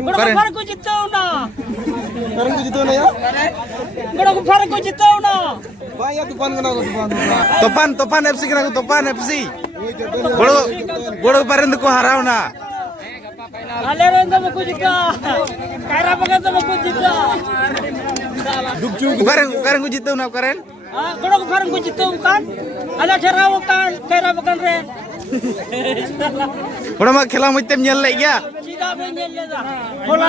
Karen ko jitaw na. Karen ko dito na ya? Karen ko jitaw na. Baya tupan ka na ako Topan FC kena ko Topan FC. Golo Karen ko haraw na. Aleron na ko jita. Kaira baga na ko jita. Karen ko jitaw na Karen. Karen ko jitaw kan. Ala charaw kan kaira baga re. Golo ma khela moitem nyel lai gya. सीधा में ले ले जा बोला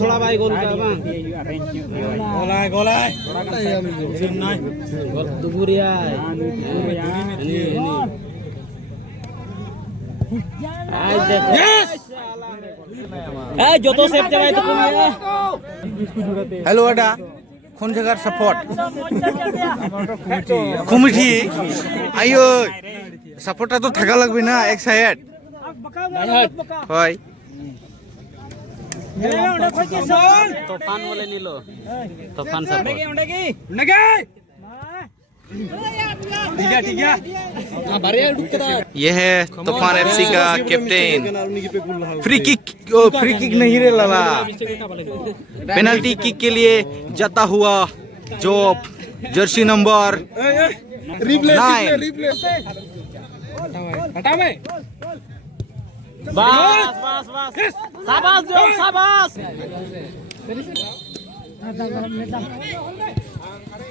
थोड़ा भाई गोल का बा गोला गोल दुबुरिया आज देखो यस ए যত সেভ দেয় তো কমিয়া हेलो अडा কোন জায়গার সাপোর্ট কমিটি আইও সাপোর্টটা তো থাকা লাগবে না এক সাইড হয় तूफान वाले नीलो तूफान सब ये है तूफान एफसी का कैप्टन फ्री किक नहीं रे लाला पेनल्टी किक के लिए जाता हुआ जो जर्सी नंबर 9 बस शाबाश जो शाबाश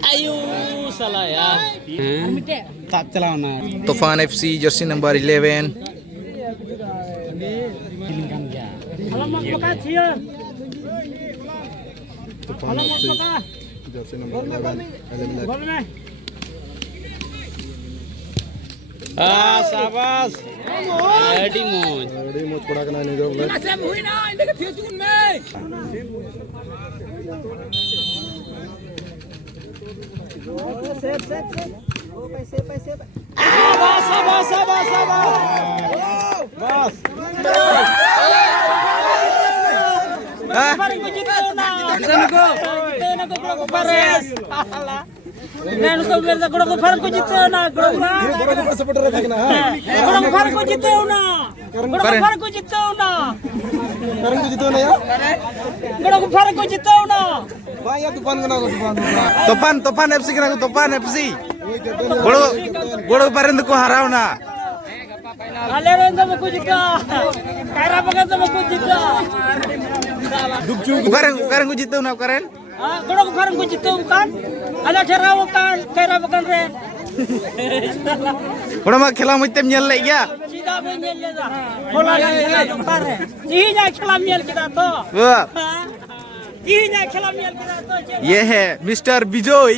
आयु साला यार ताक चलाना तूफान FC Jersey number 11 alamak peka cia alamak peka Jersey number 11 बोल में शाबाश रेडी मोज थोड़ा कना नहीं दो से हुई ना इंदे के थिचुन में सेफ ओ पैसे शाबाश शाबाश शाबाश शाबाश बस Karen ko jitaw na ko pares Karen ko jitaw na supporter देखना Karen ko jitaw na Karen ko jitaw na करण को जीतो ना यार Karen ko jitaw na भाई तूफान का ना तूफान FC kena ko Tufan FC golo Karen ko haraw na Aleron na ko jita Kaira baga na ko jita Karen ko jitaw na Karen Karen ko jitaw kan ala charaw kan kaira baga re golo ma khela moitem nyel lai gya सीधा में ले ले जा बोला जा पारे जी ना खिला मिल किदा तो वाह जी ना खिला मिल किदा तो ये है मिस्टर विजय